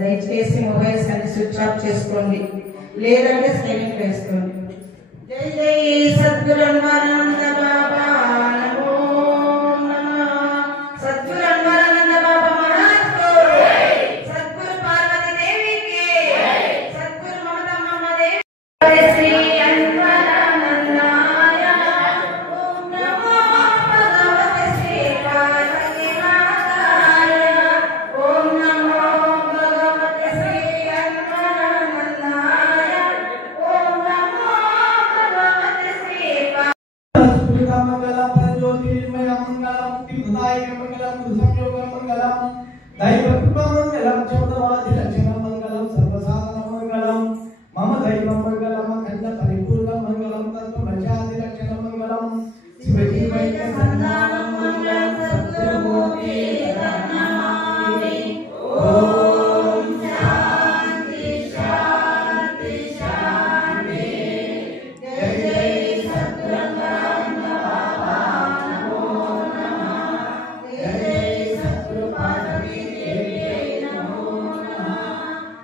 దయచేసి మొబైల్స్ అన్ని switch off చేసుకోండి, లేదంటే సైలెంట్ వేసుకోండి. జై జై సద్గురు అన్వరానంద బాబా, నమో నమః. సద్గురు అన్వరానంద బాబా మహారాజ్ కో, సద్గురు పార్వతీ దేవికి, సద్గురు మమతమ్మ దేవి. శ్రీ అన్వరానందాయ ఓం నమో భగవతే శ్రీ పార్వతీ మాతాయ ఓం నమో భగవతే శ్రీ అన్వరానందాయ ఓం నమో భగవతే శ్రీ మంగళం జ్యోతిర్మయ మంగళం విభుదాయ మంగళం సంయోగ మంగళం దైవ మంగళం చౌదవాది లక్షణ మంగళం సర్వసాధన మంగళం మమ దైవ మంగళం అఖండ పరిపూర్ణ మంగళం తత్వమచాది లక్షణ మంగళం శివజీ వైద్య సంధానం మంగళం సద్గురుమూర్తి నమామి. ఓం శాంతి శాంతి శాంతి. జై జై సద్గురు అన్వరానంద బాబా, నమో నమః. జై జై సద్గురు పార్వతీ దేవి, నమో నమః.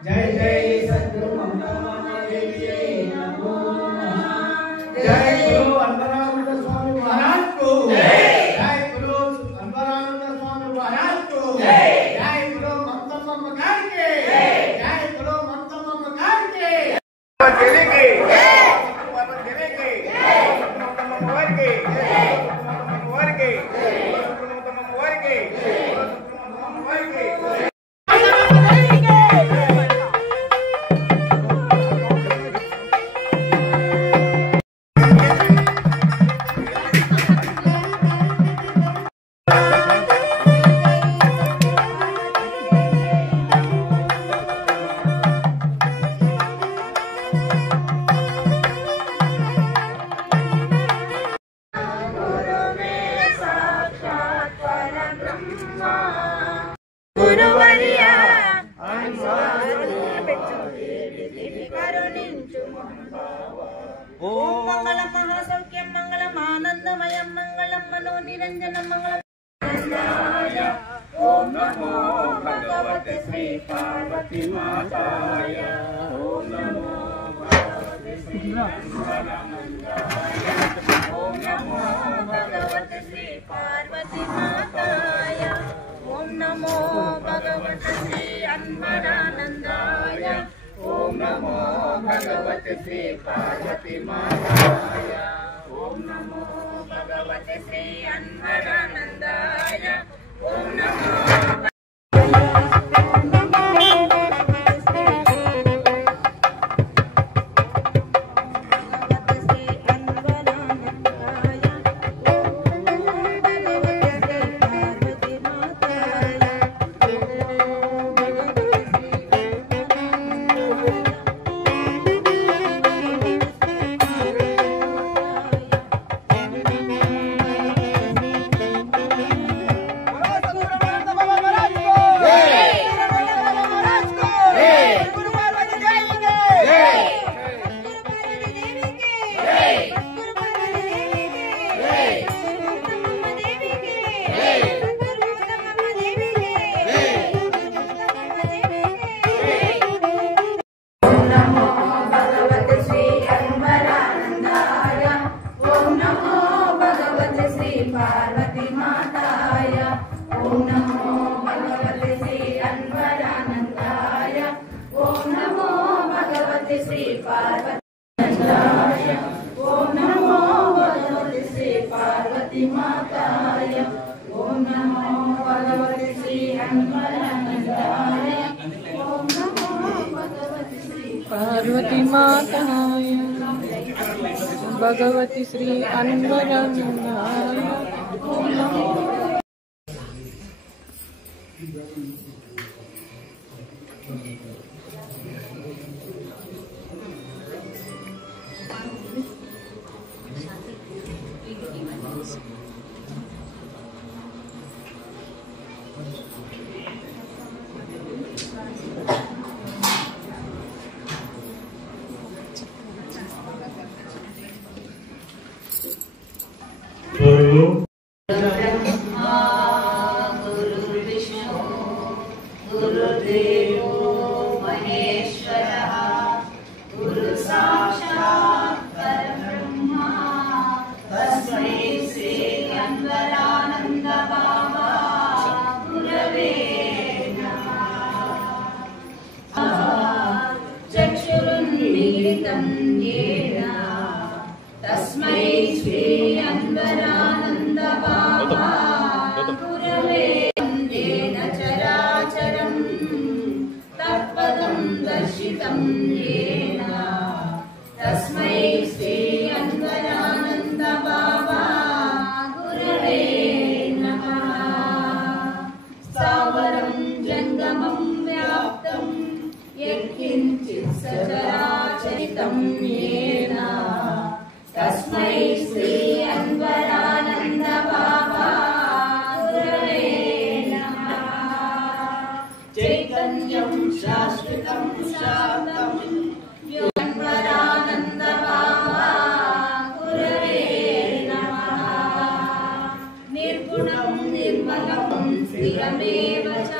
జై జై సద్గురు మమతమ్మ దేవి, నమో నమః. జై గురు అన్వరానంద స్వామి మహారాజ్ కు జై. జై గురు అన్వరానంద స్వామి మహారాజ్ కు జై. జై గురు మమతమ్మ గారికి జై. జై గురు మమతమ్మ గారికి దేవికి జై. పార్వతీ దేవికి జై. మమతమ్మ వారికి జై. మమతమ్మ వారికి జై. మమతమ్మ వారికి జై. మమతమ్మ వారికి జై. ఓం మంగళం మహాసౌఖ్యం మంగళం ఆనందమయం మంగళం మనోనిరంజనం మంగళం. ఓం నమో భగవతే శ్రీ పార్వతీ మాతాయ ఓం నమో భగవతే శ్రీ అన్వరానందాయ ఓం నమో భగవతే శ్రీ పార్వతీ మాతాయ ఓం నమో భగవతే శ్రీ అన్వరానందాయ ఓం నమో భగవతే శ్రీ పార్వతీ మాతాయ ఓం నమో భగవతే శ్రీ అన్వరానందాయ ఓం నమో పార్వతీ మాతాయ ఓం నమో భగవతే శ్రీ అన్వరానందాయ ఓం నమో భగవతే శ్రీ పార్వతీ ఓం నమో భగవతే శ్రీ పార్వతీ మాతాయ ఓం నమో భగవతే శ్రీ అన్వరానందాయ ఓం నమో భగవతే శ్రీ पार्वती माताय भगवती श्री अनवरनाय ओम नमो Hello. निर्मलं स्थिरमेव च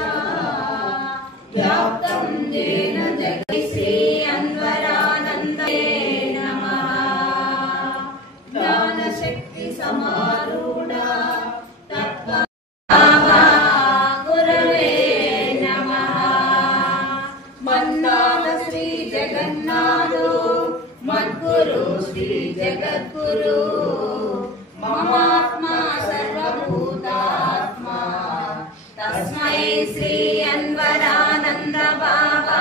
व्याप्तं येन जगति श्री अन्वरानन्दे नमः ज्ञानशक्ति समारूढा तत्त्वभावा गुरवे नमः मन्नाथ श्री जगन्नाथो मद्गुरु श्री जगद्गुरु ममात्मा सर्वभूतात्मा तस्मै श्री अन्वरानन्द बाबा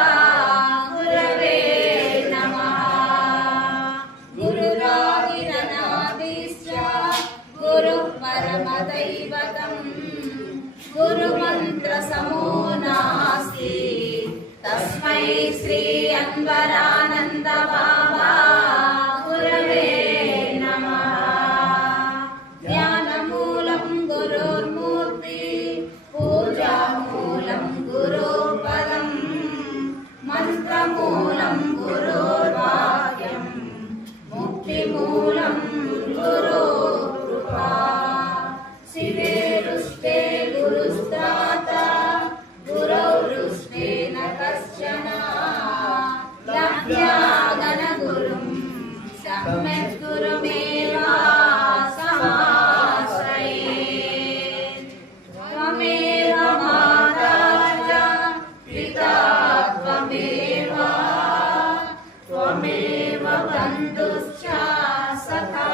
गुरवे नमः गुरुरादिरनादिश्च गुरुः परमदैवतम् गुरुमन्त्रसमो नास्ति तस्मै श्री अन्वरानन्द बाबा गुरवे नमः ध्यानमूलं गुरुर्मूर्ति पूजामूलं गुरुपदं मन्त्रमूलं गुरुर्वाक्यं मुक्तिमूलं गुरुकृपा शिवेरुष्टे गुरुस्त्राता गुरौरुष्टे न कश्चन लभ्यागनगुरुं सम्यग्गुरुमेव समाश्रयेत् त्वमेव माता च पिता त्वमेव बन्धुश्च सखा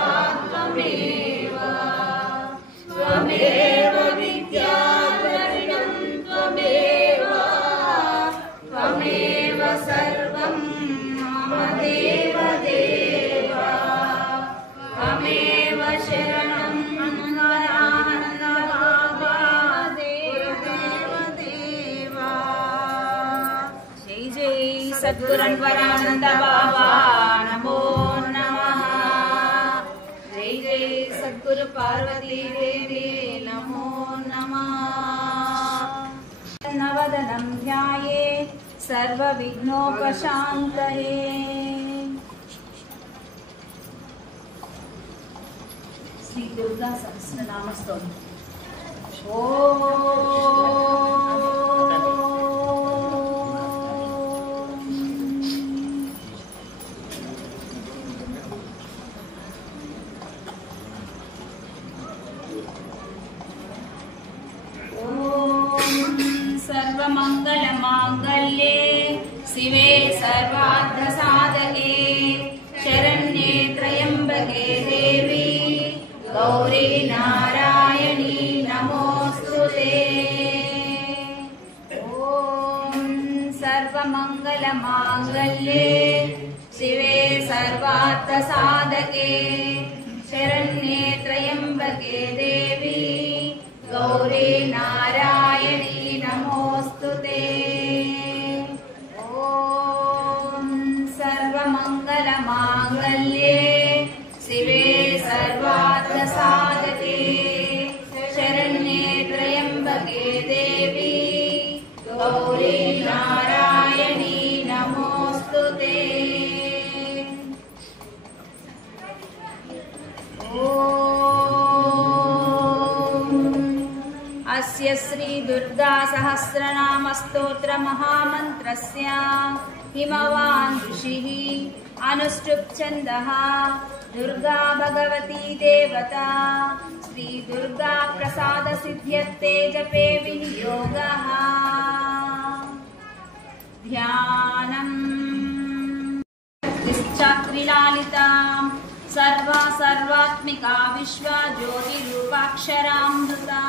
त्वमेव विद्याद्रविणं त्वमेव सर्वं मम देवदेव त्वमेव शरणं अन्वरानन्द बाबा देवदेव जय जय सद्गुरु अन्वरानन्द बाबा नमो नमः जय जय सद्गुरु पार्वती देवी नमो नमः नवदनं ध्याये सर्वविघ्नोपशान्तये श्री दुर्गा सहस्रनाम स्तोत्रम् सर्वमङ्गलमाङ्गल्ये शिवे सर्वार्थसाधके शरण्ये त्र्यम्बके देवी गौरी नारायणी नमोऽस्तुते ॐ सर्वमङ्गलमाङ्गल्ये शिवे सर्वार्थसाधके शरण्ये त्र्यम्बके देवी गौरी नारायणी नमोऽस्तुते ॐ सर्वमङ्गलमाङ्गल्ये शिवे सर्वार्थसाधके शरण्ये त्र्यम्बके देवी गौरी नारायणी नमोऽस्तुते अस्य श्री दुर्गा सहस्रनाम स्तोत्र महामन्त्रस्य हिमवान् ऋषिः अनुष्टुप् छन्दः दुर्गा भगवती देवता श्री दुर्गा प्रसाद सिद्ध्यर्थे जपे विनियोगः ध्यानम् निश्चक्रिलालिता सर्वात्मिका विश्वा ज्योतिरूपाक्षरामृता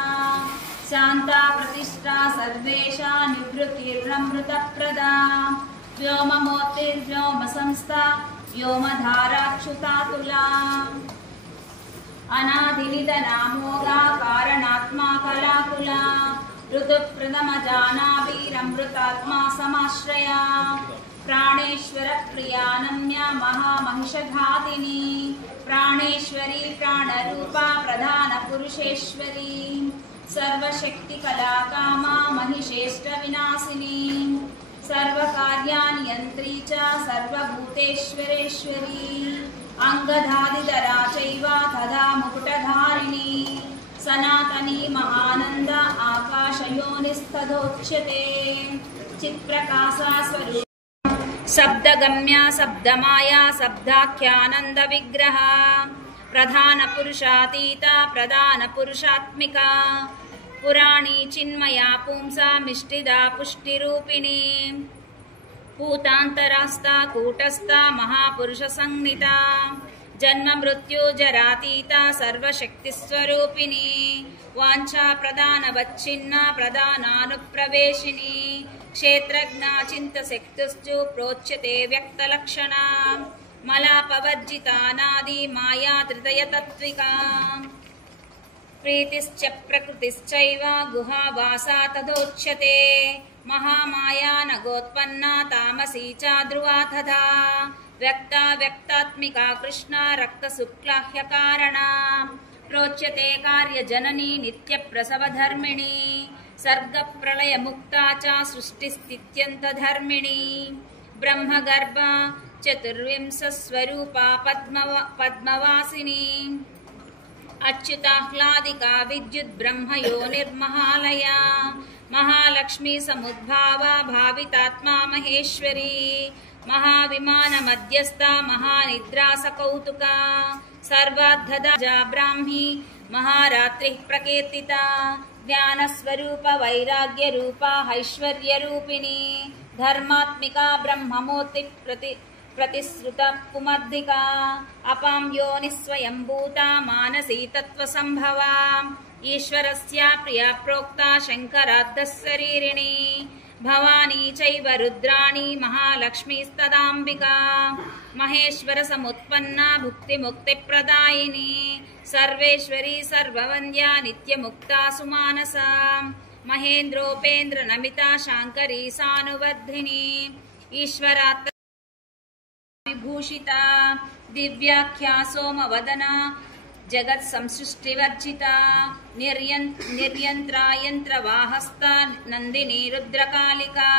शांता प्रतिष्ठा सर्वेषा निवृत्तिर्नमृतप्रदा व्योममूर्तिर्व्योम संस्था व्योमधाराक्षुतातुला अनादिनिधनामोगा कारणात्मा कलाकुला ऋतुप्रथमजानाभिरमृतात्मा समाश्रया प्राणेश्वर प्रियानम्या महामहिषघातिनी प्राणेश्वरी प्राणरूपा प्रधान पुरुषेश्वरी सर्वशक्ति कलाकामा महिषेष्ट विनाशिनी सर्वकार्यानियंत्री च सर्वभूतेश्वरेश्वरी अंगधादिधरा चैव तथा मुकुटधारिणी सनातनी महानंद आकाशयोनिस्तदोच्यते चित्प्रकाशा स्वरूप शब्दगम्या शब्दमाया शब्दाख्यानंद विग्रह प्रधान पुरुषातीता प्रधान पुरुषात्मिका पुराणी चिन्मया पुंसा मिष्टिदा पुष्टिरूपिणी पूतांतरास्ता कूटस्था महापुरुष संज्ञिता जन्म मृत्यु जरातीता सर्वशक्तिस्वरूपिणी वाञ्छा प्रदान वच्चिन्न प्रदानानुप्रवेशिनी क्षेत्रज्ञा चिन्तशक्तिश्चु प्रोच्यते व्यक्तलक्षणा मलापवर्जितानादि माया त्रिदयतत्त्विका प्रीतिश्च प्रकृतिश्चैव गुहावासा तदोच्यते महामाया नगोत्पन्ना तामसी च ध्रुवा तथा व्यक्ता व्यक्तात्मिका कृष्णा रक्तशुक्लाह्यकारणा प्रोच्यते कार्यजननी नित्यप्रसवधर्मिणी सर्गप्रलयमुक्ता च सृष्टिस्थित्यन्तधर्मिणी ब्रह्मगर्भ चतुर्विंशस्वरूपा पद्मवासिनी अच्युताह्लादिका विद्युद्ब्रह्मयोनिर्महालया महालक्ष्मी समुद्भावा भावितात्मा महेश्वरी महाविमान मध्यस्था महानिद्रा सकौतुका सर्वाद्धदा ब्राह्मी महारात्रिः प्रकीर्तिता ज्ञानस्वरूप वैराग्य रूपा ऐश्वर्यरूपिणी धर्मात्मिका ब्रह्ममूर्ति प्रतिश्रुत कुमद्दिका अपां योनिस्वयंभूता मानसी तत्त्वसंभवा ईश्वरस्य प्रिया प्रोक्ता शंकरार्धशरीरिणी भवानी चैव रुद्राणी महालक्ष्मीस्तदाम्बिका महेश्वर समुत्पन्ना भुक्तिमुक्तिप्रदायिनी सर्वेश्वरी सर्ववन्द्या नित्यमुक्ता सुमानसा महेन्द्रोपेन्द्र नमिता शांकरी सानुवर्धिनी ईश्वरात् विभूषिता दिव्याख्या सोमवदना जगत् संसृष्टिवर्जिता निर्यंत्रा यंत्रवाहस्ता नंदिनी रुद्रकालिका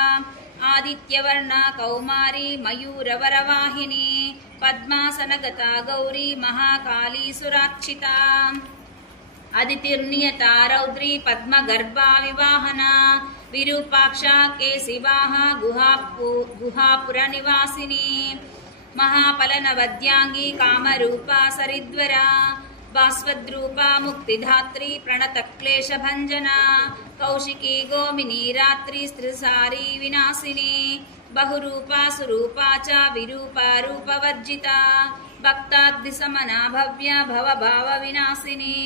आदित्यवर्णा कौमारी मयूरवरवाहिनी पद्मासनगता गौरी महाकाली सुराक्षिता अदितिर्नियता रौद्री पद्मगर्भा विवाहना विरूपाक्षा केशिवाहा गुहापुरनिवासिनी महापलनवद्यांगी कामरूपा सरिद्वरा भास्वद्रूपा मुक्तिधात्री प्रणतक्लेशभञ्जना कौशिकी गोमिनी रात्रि स्त्रिसारी विनाशिनी बहुरूपा सुरूपा च विरूपा रूपवर्जिता भक्ताद्दिसमना भव्या भवभावविनाशिनी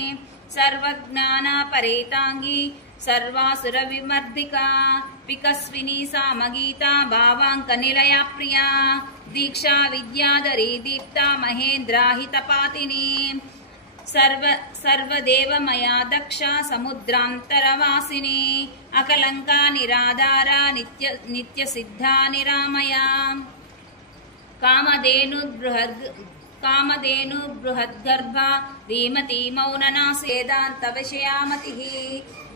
सर्वज्ञाना परेतांगी सर्वासुरविमर्दिका पिकस्विनी सामगीता भावांकनिलया प्रिया दीक्षा विद्याधरी दीप्ता महेन्द्राहितपातिनी सर्वदेवमया दक्षा समुद्रान्तरवासिनी अकलंका निराधारा नित्यसिद्धा निरामया कामधेनु बृहद्गर्भा धीमती मौननासी वेदान्तविषयामतिः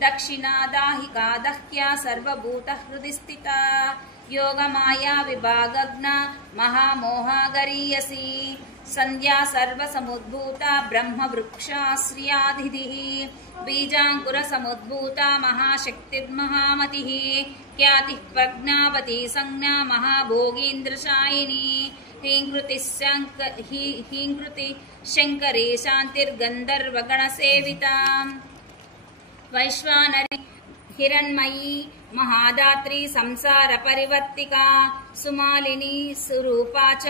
दक्षिणा दाहिका दह्या सर्वभूतहृदि स्थिता योगमाया विभागग्ना महामोहा गरीयसी संध्या सर्वसमुद्भूता ब्रह्मवृक्षाश्रियाधिधिः बीजाङ्कुरसमुद्भूता महाशक्तिर्महामतिः ख्यातिः प्रज्ञावती संज्ञा महाभोगीन्द्रशायिनी हीङ्कृति शङ्करी शान्तिर्गन्धर्वगणसेविता वैश्वानरी हिरण्मयी महादात्री संसार परिवर्तिका सुमालिनी सुरूपा च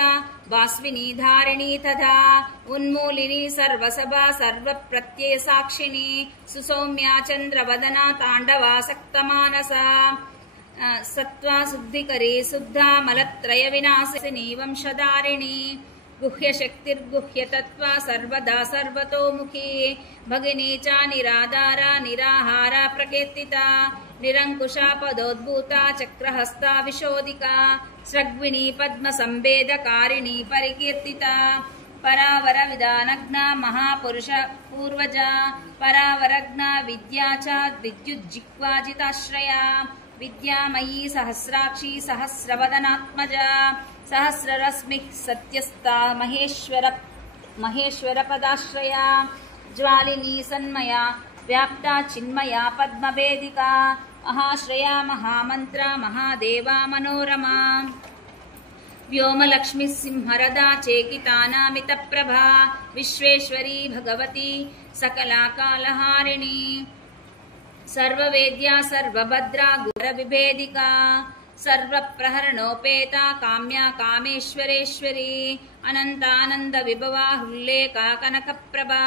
वास्विनी धारिणी तथा उन्मूलिनी सर्वसभा सर्वप्रत्यय साक्षिणी सुसौम्या चंद्रवदना तांडवासक्तमानसा सत्वा शुद्धिकरी शुद्धा मलत्रय विनाशिनी वंशधारिणी गुह्यशक्तिर्गुह्यतत्त्वा सर्वदा सर्वतोमुखी भगिनी च निराधारा निराहारा प्रकीर्तिता निरंकुशा पदोद्भूता चक्रहस्ता विशोदिका स्रग्विणी पद्मसंवेदकारिणी परिकीर्तिता परावर विदानग्ना महापुरुष पूर्वजा परावरग्ना विद्या च विद्युज्जिह्वाजिताश्रया विद्यामयी सहस्राक्षी सहस्रवदनात्मजा सहस्ररश्मिः सत्यस्ता महेश्वर पदाश्रया ज्वालिनी सन्मया व्याप्ता चिन्मया पद्मवेदिका महाश्रया महामन्त्रा महादेवा मनोरमा व्योमलक्ष्मी सिंहरदा चेकितानामितप्रभा विश्वेश्वरी भगवती सकलाकालहारिणी सर्ववेद्या सर्वभद्रा गुरविभेदिका सर्वप्रहरणोपेता काम्या कामेश्वरेश्वरी अनन्तानन्द विभवा हुल्लेका कनकप्रभा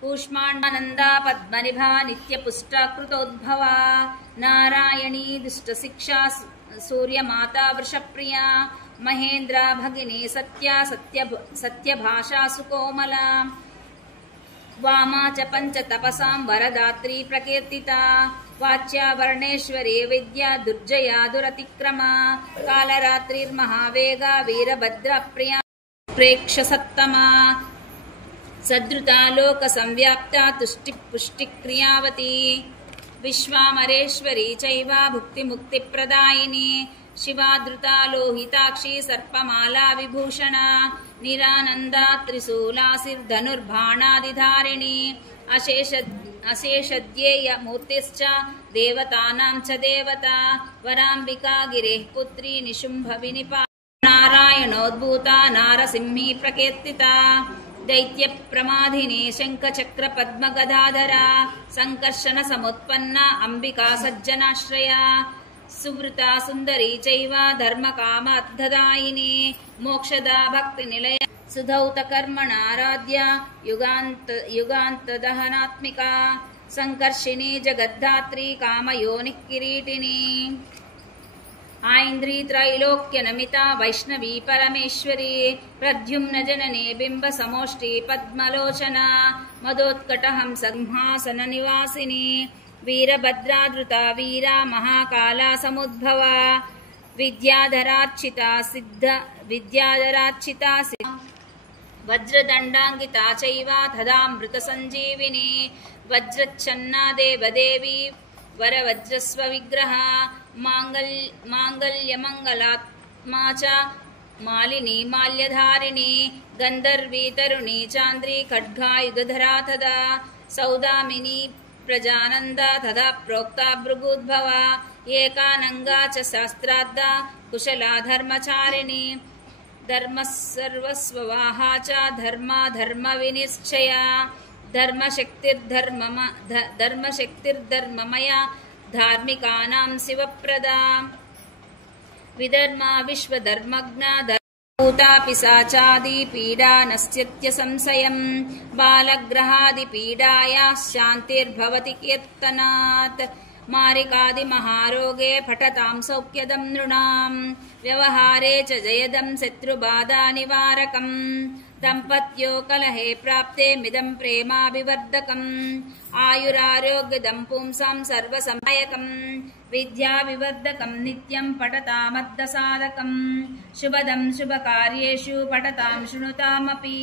कूष्माण्डानन्दा पद्मनिभा नित्यपुष्टा कृतोद्भवा नारायणी दुष्टशिक्षा सूर्यमाता वृषप्रिया महेन्द्रा भगिनी सत्या सत्यभाषा सुकोमला वामा च पंच तपसां वरदात्री प्रकीर्तिता वाच्या वर्णेश्वरी विद्या दुर्जया दुरतिक्रमा कालरात्रिर्महावेगा वीरभद्रा प्रिया प्रेक्षसत्तमा सद्रुता लोकसंव्याप्ता तुष्टिपुष्टिक्रियावती विश्वामरेश्वरी चैवा भुक्तिमुक्तिप्रदायिनी शिवादृता लोहिताक्षी सर्पमाला विभूषणा निरानन्दा त्रिशूलासिर्धनुर्बाणादिधारिणी अशेषध्येय मूर्तिश्च देवतानां च देवता वराम्बिका गिरेः पुत्री निशुम्भ विनिपा नारायणोद्भूता नारसिंही प्रकीर्तिता दैत्यप्रमाधिनी शङ्खचक्र पद्मगदाधरा संकर्षण समुत्पन्ना अम्बिका सज्जनाश्रया सुवृता सुंदरी चैव धर्मकामार्थदायिनी मोक्षदा भक्तिनिलय सुधौतकर्मणाराध्या युगान्तदहनात्मिका संकर्षिणी जगद्धात्री कामयोनिः किरीटिनी आइन्द्री त्रैलोक्यनमिता वैष्णवी परमेश्वरी प्रद्युम्न जननी बिंब समोष्टि पद्मलोचना मदोत्कटहं सिंहासन निवासिनी वीरभद्राधृता वीरा महाकाला समुद्भवा विद्याधरार्चिता सिद्ध विद्याधरार्चिता वज्रदण्डाङ्गिता चैव तदामृत संजीविनी वज्रच्छन्ना देवदेवी वरवज्रस्व विग्रह माङ्गल्यमङ्गलात्मा च मालिनी माल्यधारिणी गन्धर्वी तरुणी चान्द्री खड्गायुधधरा तदा सौदामिनी प्रजानन्दा तदा प्रोक्ता भृगुद्भवा एकानङ्गा च शास्त्राद्धा कुशला धर्मचारिणी धर्मस्सर्वस्ववाहा च धर्मविनिश्चया धर्मशक्तिर्धर्ममया धार्मिकानां शिवप्रदा विधर्मा विश्वधर्मज्ञा भूता पिशाचादि पीडा नश्यत्य संशयं बालग्रहादिपीडायाः शान्तिर्भवति कीर्तनात् मारिकादि महारोगे फटतां सौख्यदं नृणां व्यवहारे च जयदं शत्रुबाधा निवारकं दम्पत्यो कलहे प्राप्ते मिदं प्रेमाभिवर्धकम् आयुरारोग्यदं पुंसां सर्वसमयकं विद्याविवर्धकं नित्यं पठतामर्धसाधकं शुभदं शुभकार्येषु पठतां शृणुतामपि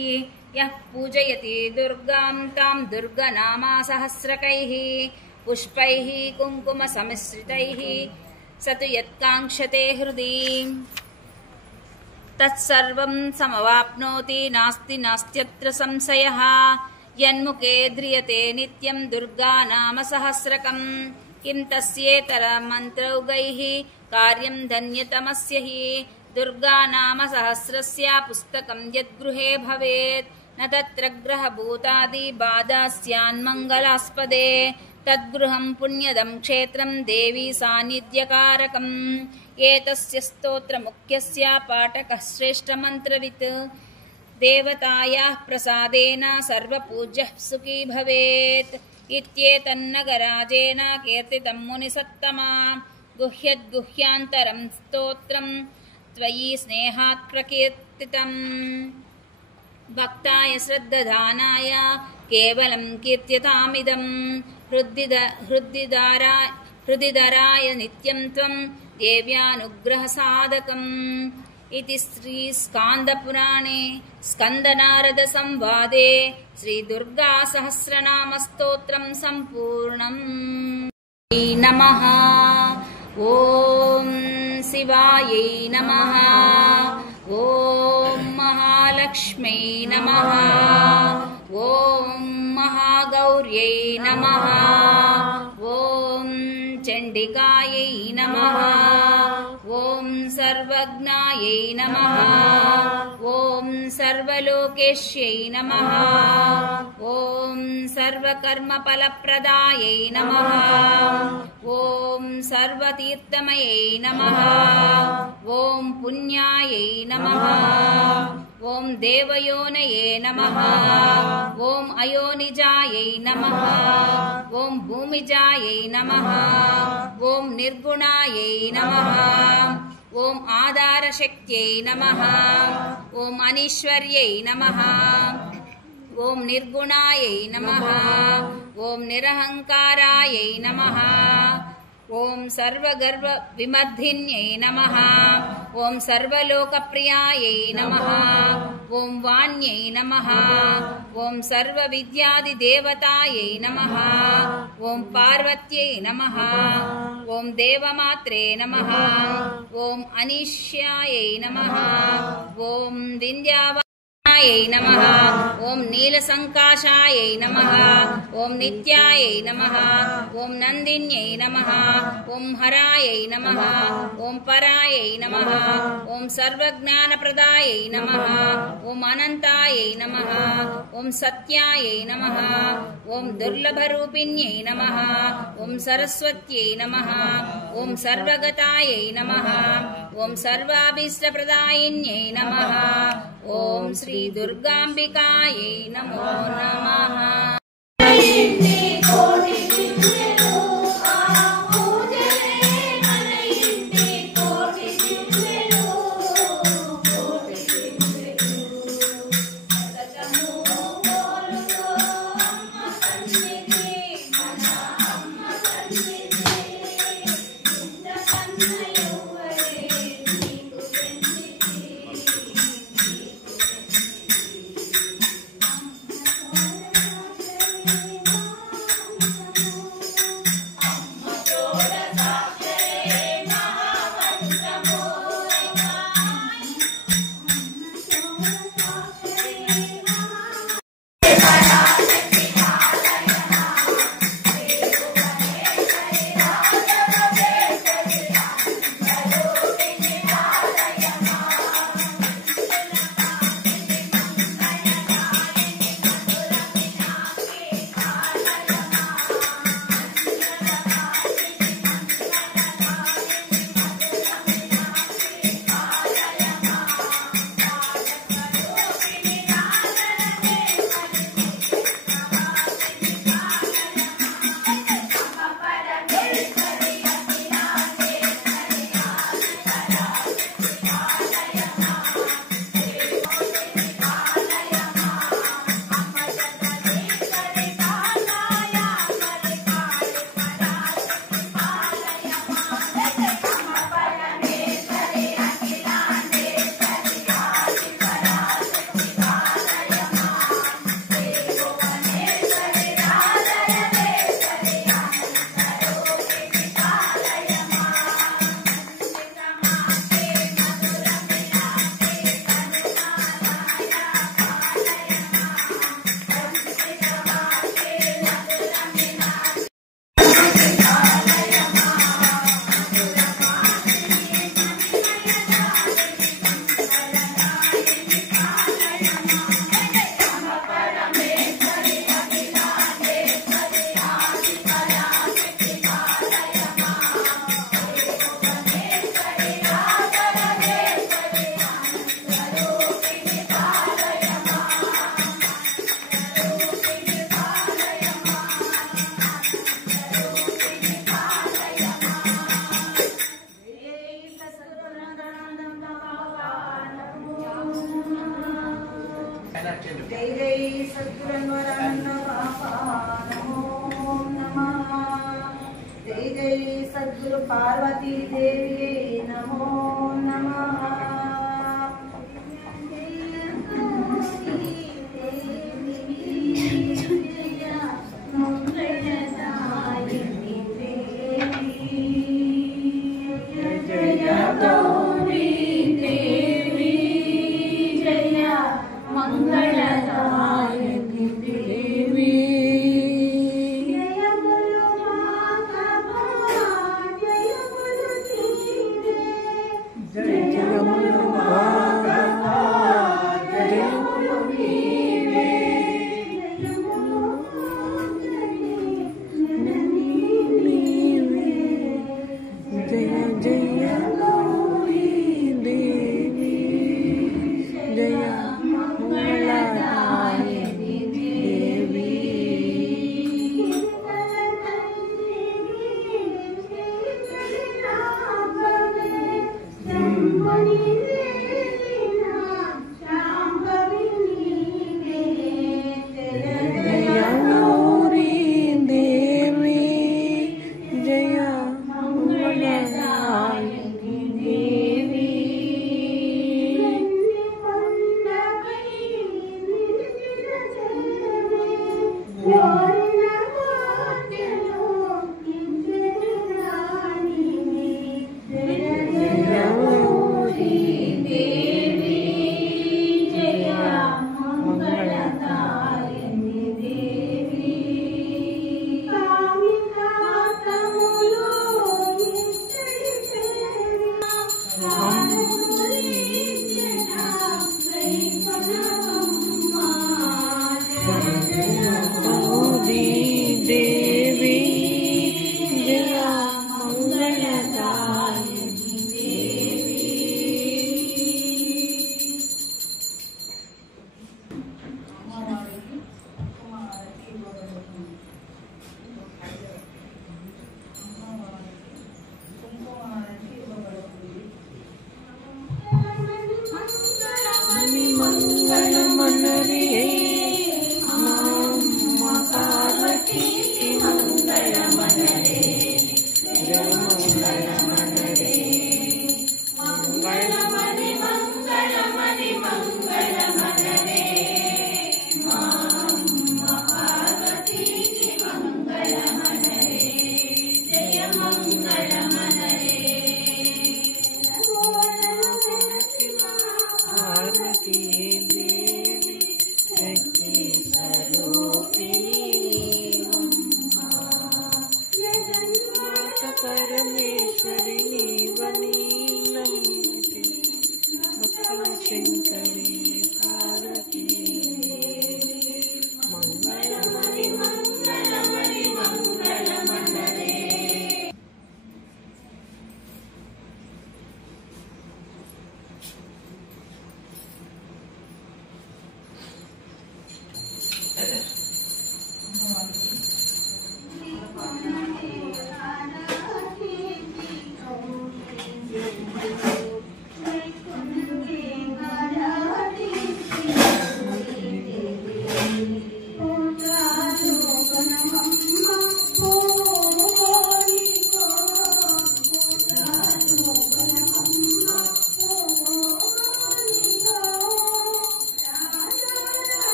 यः पूजयति दुर्गां तां दुर्गनामा सहस्रकैः पुष्पैः कुङ्कुमसमिश्रितैः स तु यत्काङ्क्षते हृदि तत्सर्वं समवाप्नोति नास्ति नास्त्यत्र संशयः यन्मुखे ध्रियते नित्यं दुर्गा नाम सहस्रकं किं तस्येतरमन्त्रौगैः कार्यं धन्यतमस्य हि दुर्गा नाम सहस्रस्य पुस्तकं यद्गृहे भवेत् न तत्र ग्रहभूतादि बाधा स्यान्मङ्गलास्पदे तद्गृहं पुण्यदं क्षेत्रं देवी सान्निध्यकारकम् एतस्य स्तोत्रमुख्यस्य पाठकः श्रेष्ठमन्त्रवित् देवतायाः प्रसादेन सर्वपूज्यः सुखी भवेत् इत्येतन्नगराजेन कीर्तितं मुनिसत्तमा गुह्यद्गुह्यान्तरं स्तोत्रं त्वयि स्नेहात् प्रकीर्तितम् भक्ताय श्रद्धदानाय केवलं कीर्त्यतामिदं हृदिधराय नित्यं त्वं देव्यानुग्रहसाधकम् इति श्रीस्कान्दपुराणे स्कन्दनारदसंवादे श्रीदुर्गासहस्रनामस्तोत्रं सम्पूर्णम्। नमः। ॐ शिवायै नमः। ॐ महालक्ष्म्यै नमः। ఓం మహాగౌర్యై నమః. ఓం చండికాయై నమః. ఓం సర్వజ్ఞాయై నమః. ఓం సర్వలోకేశ్యై నమః. ఓం సర్వకర్మఫలప్రదాయై నమః. ఓం సర్వతీర్థమయై నమః. ఓం పుణ్యాయై నమః. ఓం దేవయోనయే నమః. ఓం అయోనిజాయై నమః. ఓం భూమిజాయై నమః. ఓం నిర్గుణాయై నమః. ఓం ఆధారశక్త్యై నమః. ఓం అనీశ్వర్యై నమః. ఓం నిర్గుణాయై నమః. ఓం నిరహంకారాయై నమః. ఓం సర్వగర్వ విమర్ధిన్యై నమః. ఓం సర్వలోకప్రియాయై నమః. ఓం వాణ్యై నమః. ఓం సర్వవిద్యాదిదేవతాయై నమః. ఓం పార్వత్యై నమః. ఓం దేవమాత్రే నమః. ఓం అనీష్యాయై నమః. ఓం వింధ్యావాయై నమః. ఓం నీలసంకాశాయై నమః. ఓం నిత్యాయై నమః. ఓం నందిన్యై నమః. ఓం హరాయై నమః. ఓం పరాయై నమః. ఓం సర్వజ్ఞానప్రదాయై నమః. ఓం అనంతాయై నమః. ఓం సత్యాయై నమః. ఓం దుర్లభరూపిణ్యై నమః. ఓం సరస్వత్యై నమః. ఓం సర్వగతాయై నమః. ఓం సర్వాభీష్టప్రదాయిన్యై నమః. ఓం శ్రీ దుర్గాంబికాయై నమో నమః. जय जय सद्गुरुवरानंद बाबा नमो नमः। जय जय सद्गुरु पार्वती देवी नमो नमः। मंगलदायिनी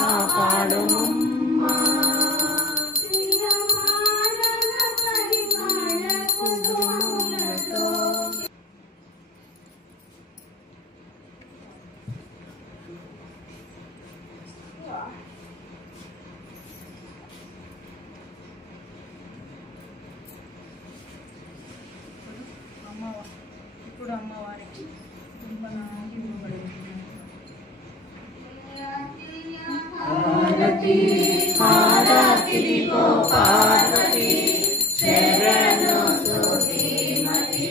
కాపాడు ఇప్పుడు అమ్మవారికి హారతి హారతి గో పార్వతి శరణు స్తుతిమతి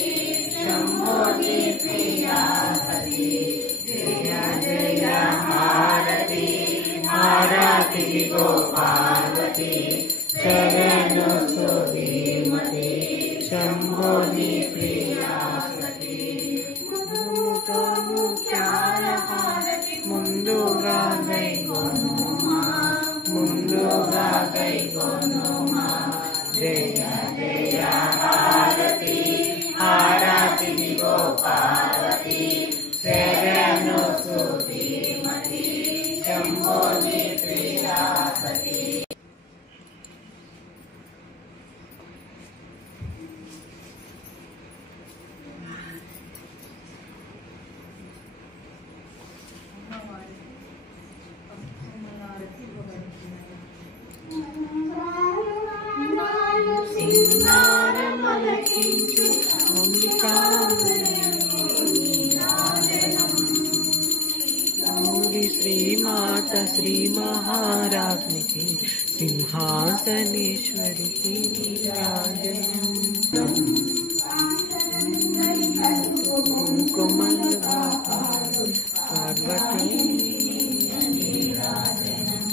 శంభోని ప్రియా సతి జయ జయ హారతి హారతి గో పార్వతి శరణు స్తుతిమతి శంభోని ప్రియా సతి ముందుగా గైకొనుమా జయ జయ హారతి హారతి గో పార్వతి శరణు స్తుతిమతి శంభోని ప్రియా సతి శ్రీమాత శ్రీ మహారాజ్ఞికి సింహాసనేశ్వరికి నీరాజనం కుంకుమలుగా పార్వతీ నీరాజనం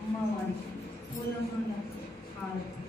అమ్మవారికి పూలమాలకు హారతి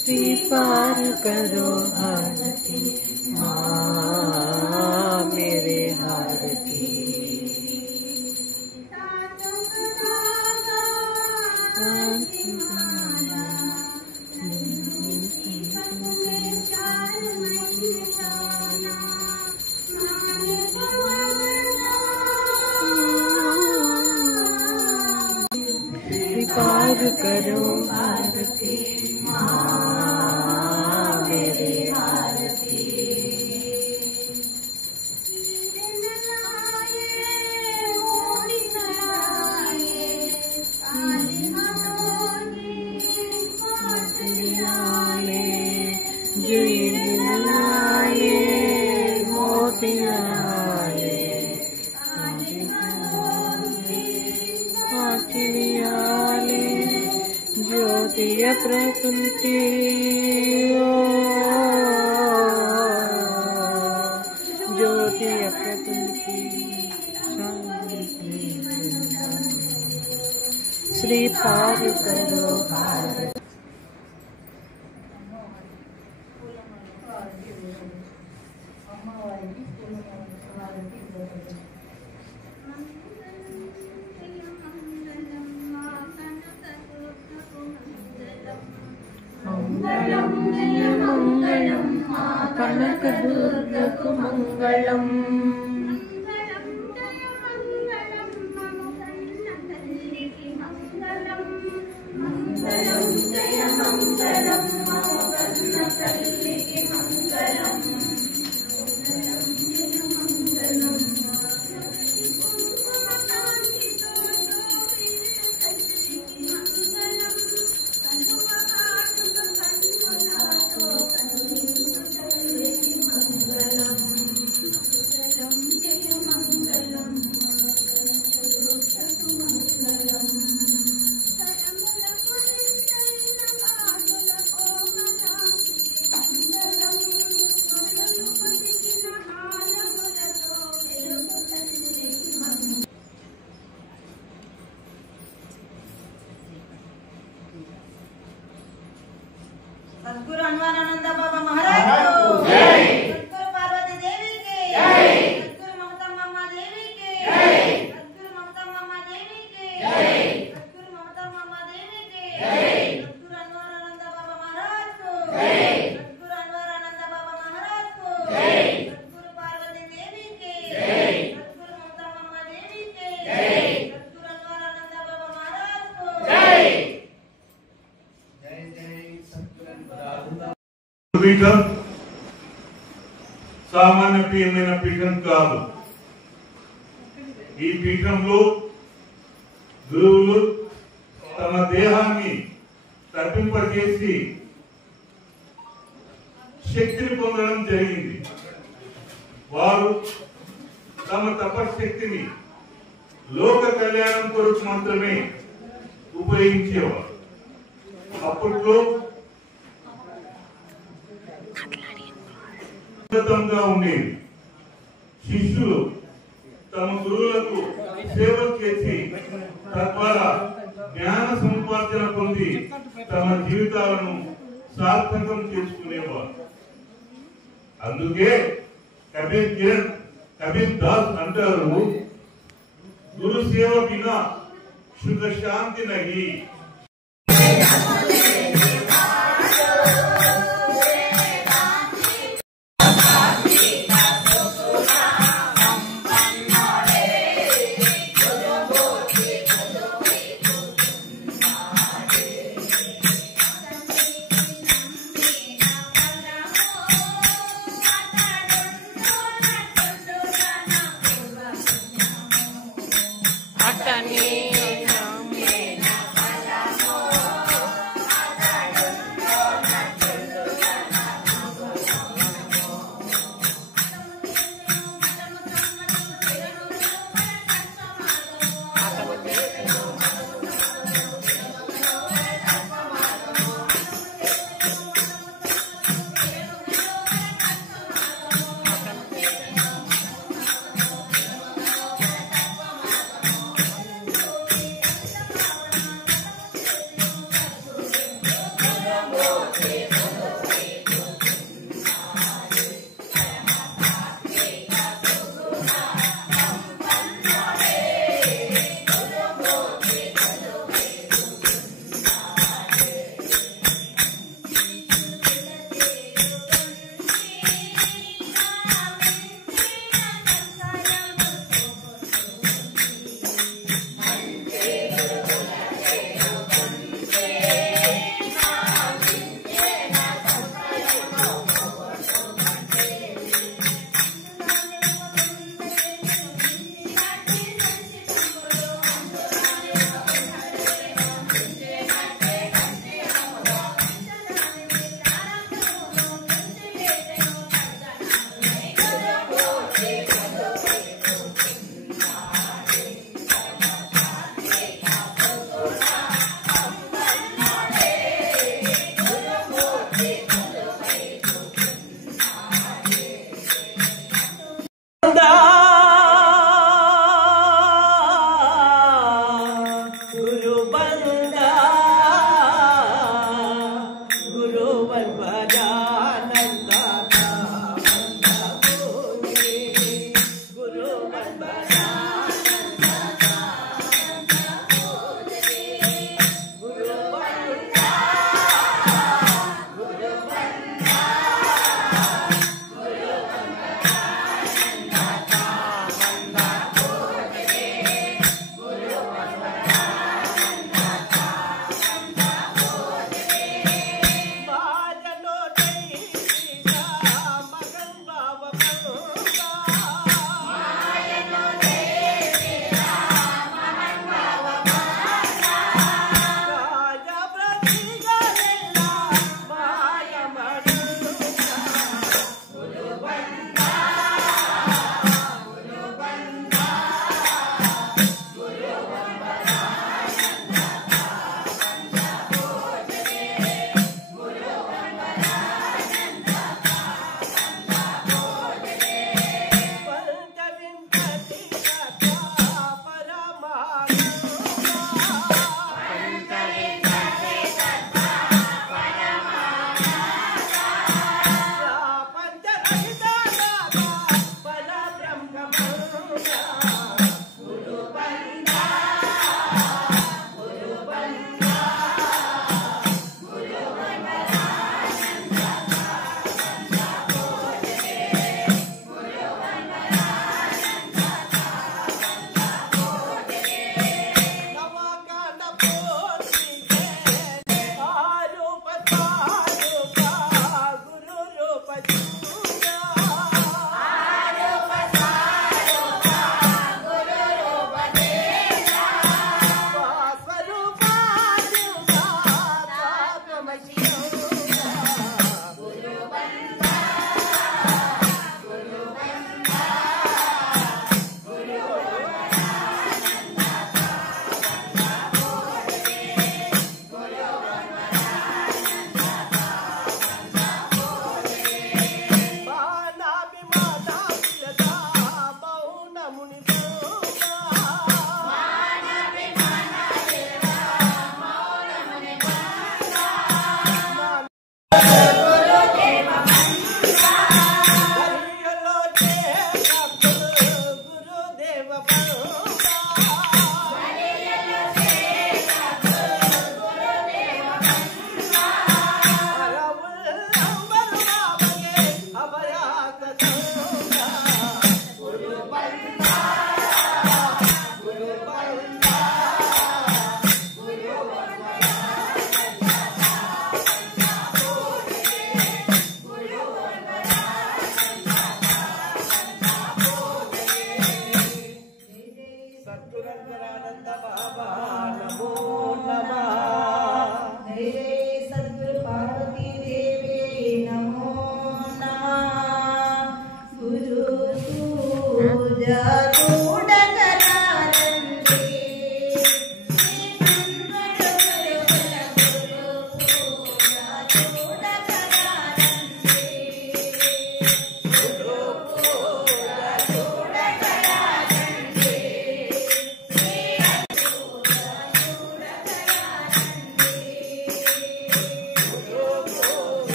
स्वीकार करो आरती माँ मेरे आरती स्वीकार करो आरती माँ मेरे आरती ज्योतिय प्रकृति ज्योतिय प्रकृति श्री पार करो भारत అమ్మవారికి పూలమాలకు హారతి మంగళం మంగళం మా కనక దుర్గకు మంగళం మంగళం జయ మంగళం మా కన్న తల్లి सद्गुरु अन्वारानंद बाबा महाराज को जय। सद्गुरु पार्वती देवी की जय। सद्गुरु ममता मम्मा देवी की जय। सद्गुरु ममता मम्मा देवी की जय। सद्गुरु ममता मम्मा देवी की जय। सद्गुरु अन्वारानंद बाबा महाराज को जय। सद्गुरु अन्वारानंद बाबा महाराज को जय। सद्गुरु पार्वती देवी की जय। सद्गुरु ममता मम्मा देवी की जय। सद्गुरु अन्वारानंद बाबा महाराज को जय। పీఠం సామాన్య ప్రియమైన పీఠం కాదు. ఈ పీఠంలో గురువులు తమ దేహాన్ని తర్పింపజేసి శక్తిని పొందడం జరిగింది. వారు తమ తపశక్తిని లోక కళ్యాణం కొరకు మాత్రమే ఉపయోగించేవారు. అప్పట్లో ఉన్నతంగా ఉండేది. శిష్యులు తమ గురువులకు సేవలు చేసి తద్వారా జ్ఞాన సముపార్జన పొంది తమ జీవితాలను సార్థకం చేసుకునేవారు. అందుకే కబీర్ దాస్ అంటారు, గురు సేవ బినా సుఖ శాంతి నహి.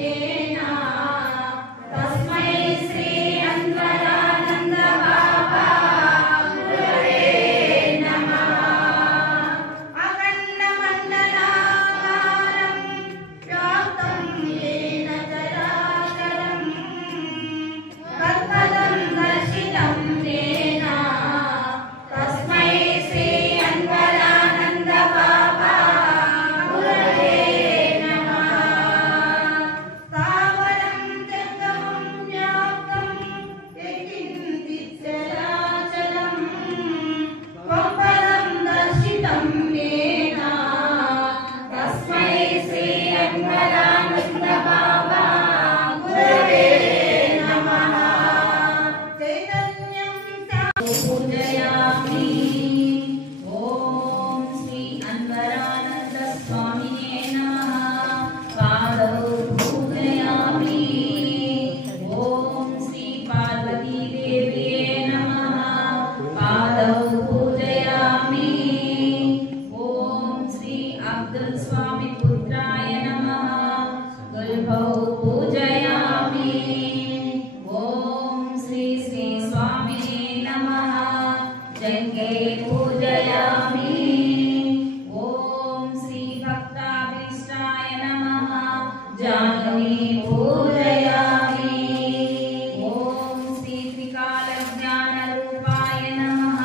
येना तस्मै श्री अन्वरानन्द बाबा गुरवे नमः। अखण्डमण्डलाकारं व्याप्तं येन चराचरं तत्पदं दर्शितं येन तस्मै श्री अन्वरानन्द बाबा गुरवे नमः। स्थावरं जङ्गमं व्याप्तं यत्किञ्चिच्चराचरं त्वत्पदं दर्शितं येन तस्मै श्री अन्वरानन्द बाबा गुरवे नमः। चैतन्यं पूजयामि। ॐ श्री अन्वरानन्द स्वामिने नमः। पादौ पूजयामि। ॐ श्री पार्वती देव्ये नमः। पादौ पूजयामि। ॐ श्री अब्दुल स्वामी पुत्राय नमः। गुल्भौ पूजयामि। ॐ श्री श्री स्वामिने नमः। जङ्गे पूजयामि। ॐ श्री भक्ताभीष्टाय नमः। जाह्नवी पूजयामि। ॐ श्री त्रिकालज्ञानरूपाय नमः।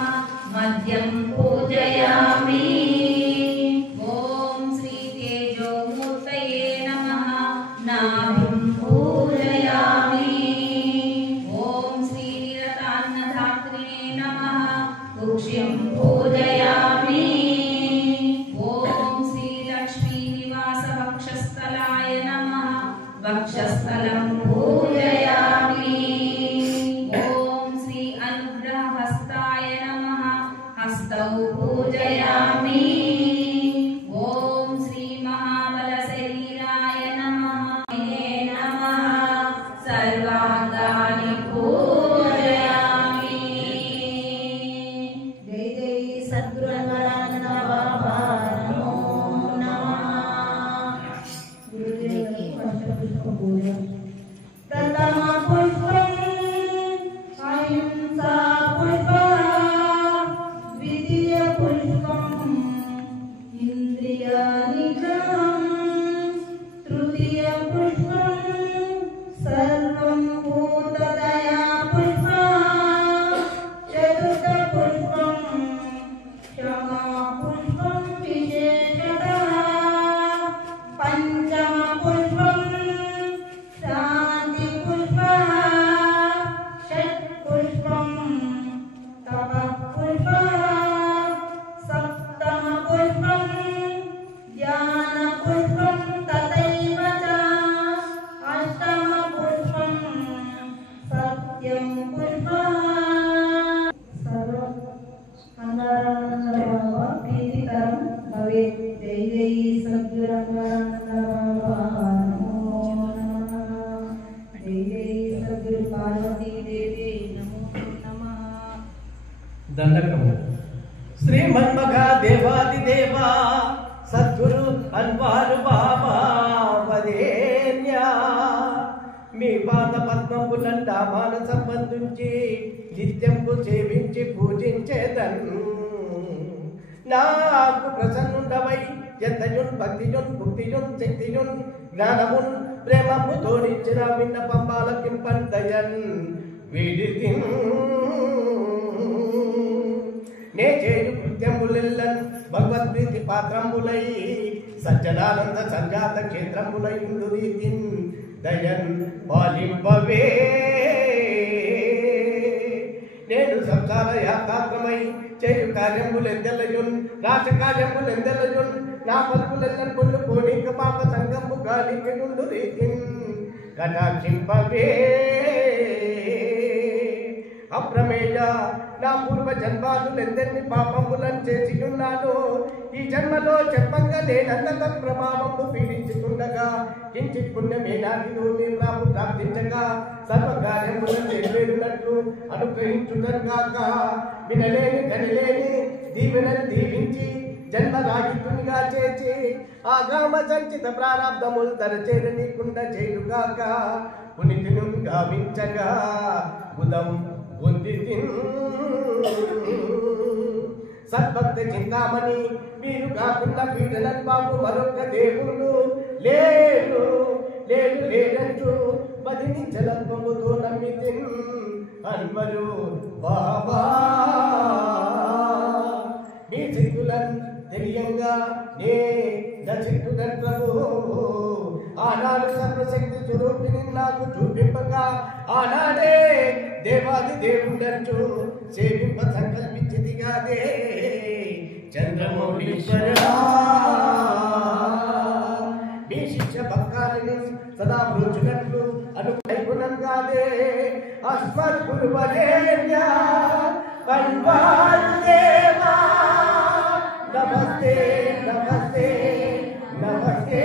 मध्यं पूजयामि। ॐ श्री तेजोमूर्तये नमः। नाभिं पूजयामि। ॐ श्री निरतान्नधात्रिणे नमः। कुक्षिं पूजयामि। ॐ श्री लक्ष्मीनिवास वक्षस्थलाय नमः। वक्षस्थलं पूजयामि। ॐ श्री अनुग्रहहस्ताय नमः। हस्तौ पूजयामि। ॐ श्री महाबलशरीराय नमः। नमः सर्वाङ्गानि पूजयामि। जय जय सद्गुरु अन्वरानन्द बाबा नमो नमः। गुरुदेव की पंचपुष्प पूजा। प्रथम पुष्पं अहिंसा पुष्पः। द्वितीय पुष्पं इंद्रिय निग्रहं। तृतीय पुष्पं सर्वं भूतदया पुष्पः। चतुर्थ पुष्पं क्षमा पुष्पं विशेषतः। पंचम पुष्पं शान्ति पुष्पः। षट् पुष्पं तपः पुष्पः। सप्तम पुष्पं ध्यान पुष्पं तथैव च। अष्टम पुष्पं सत्यं पुष्पः। सर्व अन्वरानन्द बाबा प्रीतिकरं भवेत्। जय जय सद्गुरु अन्वरानन्द बाबा नमो नमः। जय जय सद्गुरु पार्वती देवी नमो नमः। దండకము శ్రీమన్మఖ దేవాదిదేవ సద్గురు అన్వారు బాబా వరేణ్య మీ పాద పద్మములంట మానసం బంధించి నిత్యంబు సేవించి పూజించేదను. నాకు ప్రసన్నుండవై ఎంతయున్ భక్తియున్ భుక్తియున్ శక్తియున్ జ్ఞానమున్ ప్రేమము తోడించిన విన్నపంబాలకింపందయన్ వీడితి నే చేయు కృత్యములెల్లన్ భగవద్ప్రీతి పాత్రములై సజ్జనానంద సంజాత క్షేత్రములై రీతిన్ దయన్ పాలింపవే. నేను సంసార యాత్రాత్రమై చేయు కార్యములెందెలయున్ రాజ కార్యములెందెలయున్ నా పలుకులెల్లన్ కొల్లు కోణిక పాప సంగము గాలికి నుండు రీతిన్ కటాక్షింపవే. అప్రమేయ నా పూర్వ జన్మాదులెందరిని పాపములను చేసి ఉన్నాను. ఈ జన్మలో చెప్పంగా నేనంత ప్రభావము పీడించుకుండగా కించిత్ పుణ్యమే నాటి నాకు ప్రాప్తించగా సర్వకార్యములను నెరవేరునట్లు అనుగ్రహించుగాక. వినలేని కనిలేని దీవెనలు దీవించి జన్మరాహితునిగా చేసి ఆగామ సంచిత ప్రారంధములు తరచేరు నీకుండ చేయుగాక పునితిను గావించగా ఉదం బుద్ధి సద్భక్త చింతామణి మీరు కాకుండా పీడనం బాబు మరొక దేవుడు లేడు లేడు లేడంటూ బదినించలత్వముతో నమ్మితి అన్వరు బాబా మీ సిద్ధులను తెలియంగా నే నచిత్తుడంటవు ఆనాడు సర్వశక్తి స్వరూపిణి నాకు చూపింపక ఆనాడే దేవాది దేవుడంటూ సేవింప సంకల్పించింది కాదే చంద్రమౌళీశ్వరా మీ శిష్య భక్తాలని సదా బ్రోచునట్లు అనుకునం కాదే అస్మత్ గురువరేణ్య పన్వారుదేవా నమస్తే నమస్తే నమస్తే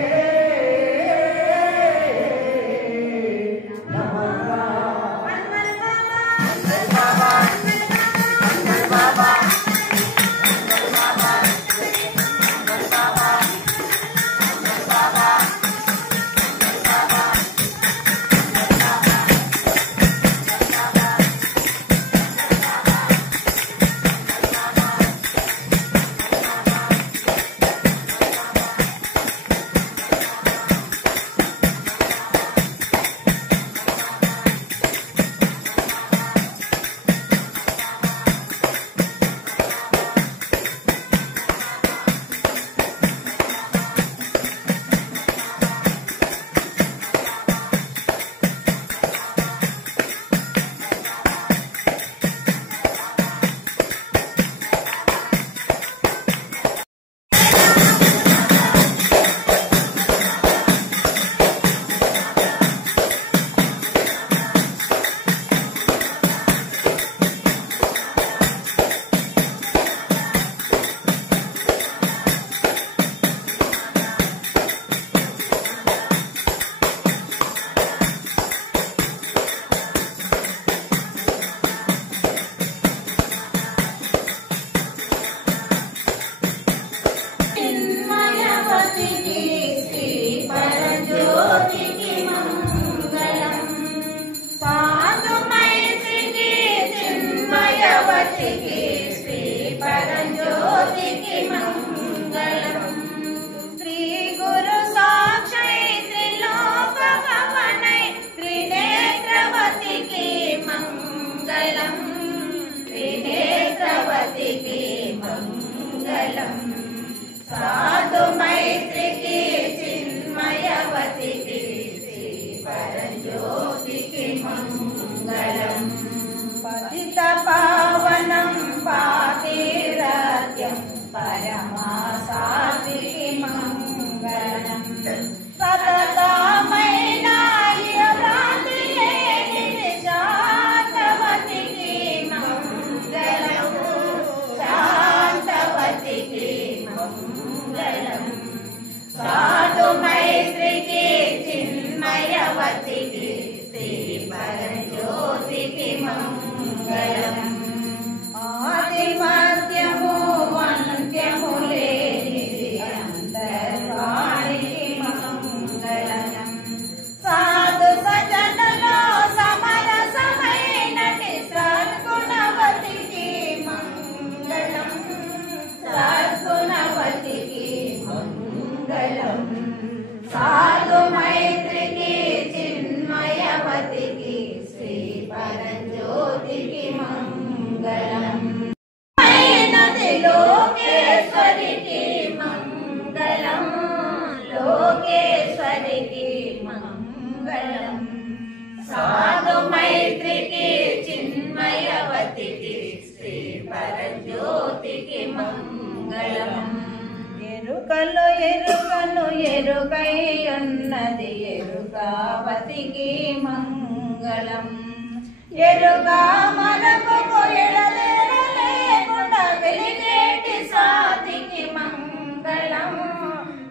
साधु मैत्री की चिन्मयवती की श्री परज्योति की मंगलम पतित पावनम पातिरत्यम परमासाति की मंगलम सततमैनाय भ्रांति शांतवती की मंगलम शांतवती की मंगलम साधु मैत्री की चिन्मयवती की श्री परज्योति की मंगलम आदि मध्यमो अन्त्यमो लेनिधि अंतर्वाणी की मंगलम साधु सज्जनों समरसमैन सद्गुणवती की मंगलम सद्गुणवती की मंगलम साधु मैत्री की चिन्मयवती की श्री परज्योति की मंगलम लोकेश्वरी की मंगलम लोकेश्वरी की मंगलम साधु मैत्री की चिन्मयवती की श्री परज्योति की मंगलम ఎరుకలు ఎరుకను ఎరుకై ఉన్నది ఎరుకావతికి మంగళం ఎరుగా మనకు ఎడలేకుండా వెలిగేటి సాతికి మంగళం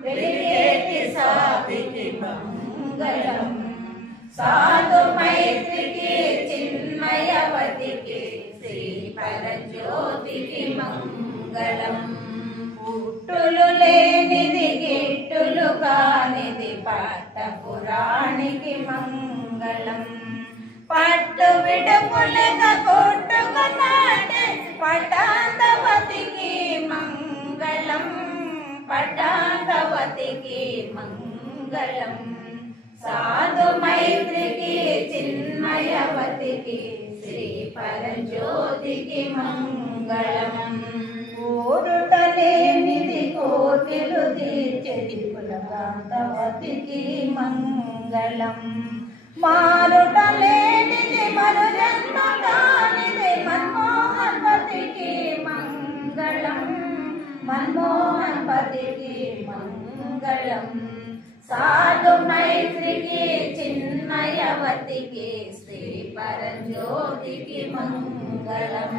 వెలిగేటి సాతికి మంగళం సాధు మైత్రికి చిన్మయవతికి శ్రీ పరజ్యోతికి మంగళం వారికి మంగళం. పట్టు విడుపులక కొట్టుకున్నాడే పటాంతవతికి మంగళం. పటాంతవతికి మంగళం. సాధు మైత్రికి చిన్మయవతికి శ్రీ పరంజ్యోతికి మంగళం. ఊరుటలేనిది కోతిలు తీర్చెది కులకాంతవతికి మంగళం. మారుటలేనిది మరు జన్మ కానిది మన్మోహన్వతికి మంగళం. మన్మోహన్వతికి మంగళం. సాధు మైత్రికి చిన్మయవతికి శ్రీ పరంజ్యోతికి మంగళం.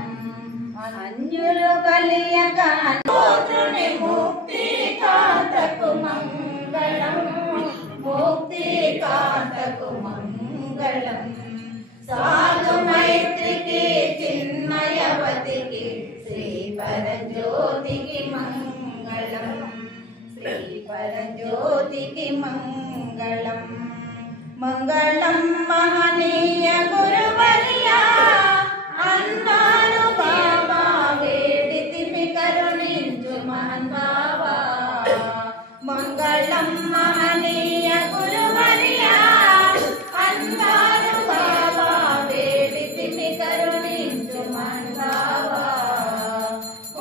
అన్యులు కలియక అనుని ముక్తి కాంతకు మంగళం. ముక్తి కాంతకు మంగళం. సాధు మైత్రికి చిన్మయవతికి శ్రీ పరంజ్యోతికి మంగళం. శ్రీ పరంజ్యోతికి మంగళం. మంగళం మహనీయ గురువర్యా అన్నాను బాబా వేడితిమి కరుణించు మహన్ బాబా. మంగళం మహనీయ గురువర్యా అన్నాను బాబా వేడితిమి కరుణించు మహన్ బాబా.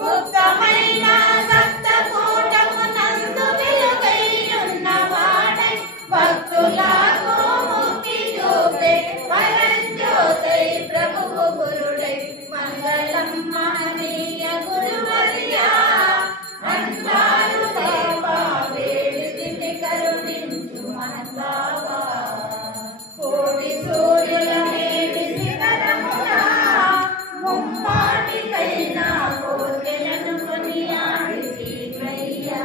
ఉత్తమైన సప్తకూటము నందు వెలుగైయున్న వాడై భక్తులకు ముక్తి చూపే పరంజ్యోతై ప్రభువు గురుడై. మంగళం మహనీయ గురువర్యా అన్నాడు బాబా వేడితిమి కరుణించు మహన్ బాబా. కోటి సూర్యుల మేడి శిఖరమున ముమ్మాటికైనా కోర్కెలను కొనియాడితివయ్యా.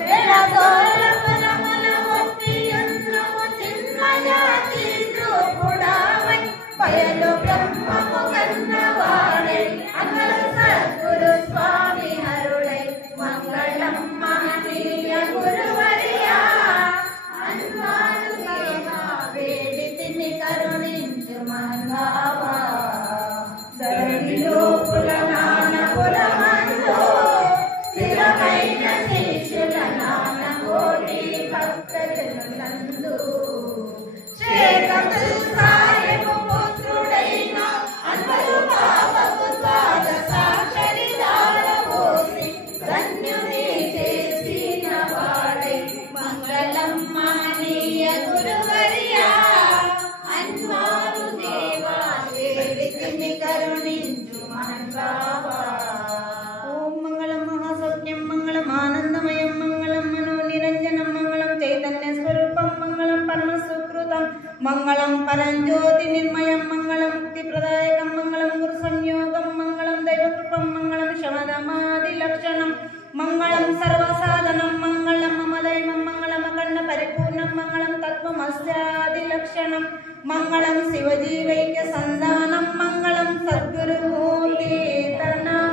వెలగోలపురమున ఒప్పియున్నవు చిన్మయాతి రూపుడావై బయలు బ్రహ్మము కన్నవాడై అమర సద్గురు స్వామి హరుడై. మంగళం మహనీయ గురువర్యా అన్నాడు బాబా వేడితిమి కరుణించు మహన్ బాబా. ధరణిలో పులనానపురమందు స్థిరమైన శిష్యుల నాన కోటి భక్తజనులందు శేఖతుల్ సాహెబు పుత్రుడైన అన్వరు బాబకు ద్వాదశాక్షరి దారపోసి ధన్యుని చేసిన వాడై. మంగళం మహనీయ గురువర్యా అన్వారు దేవా వేడితిమి కరుణించు మహన్ బాబా. ఓం మంగళం మహాసౌఖ్యం మంగళం ఆనందమయం మంగళం మనోనిరంజనం మంగళం చైతన్య స్వరూపం మంగళం పరమ సుకృతం మంగళం పరంజ్యోతి నిర్మయం మంగళం ముక్తి ప్రదాయకం మంగళం గురు సంయోగం మంగళం దైవకృపం మంగళం శమదమాది లక్షణం మంగళం సర్వసాధనం మంగళం మమ దైవం మంగళం అఖండ పరిపూర్ణం మంగళం తత్వమస్యాది లక్షణం మంగళం శివజీవైక్య సంధానం మంగళం సద్గురుమూర్తి తరణం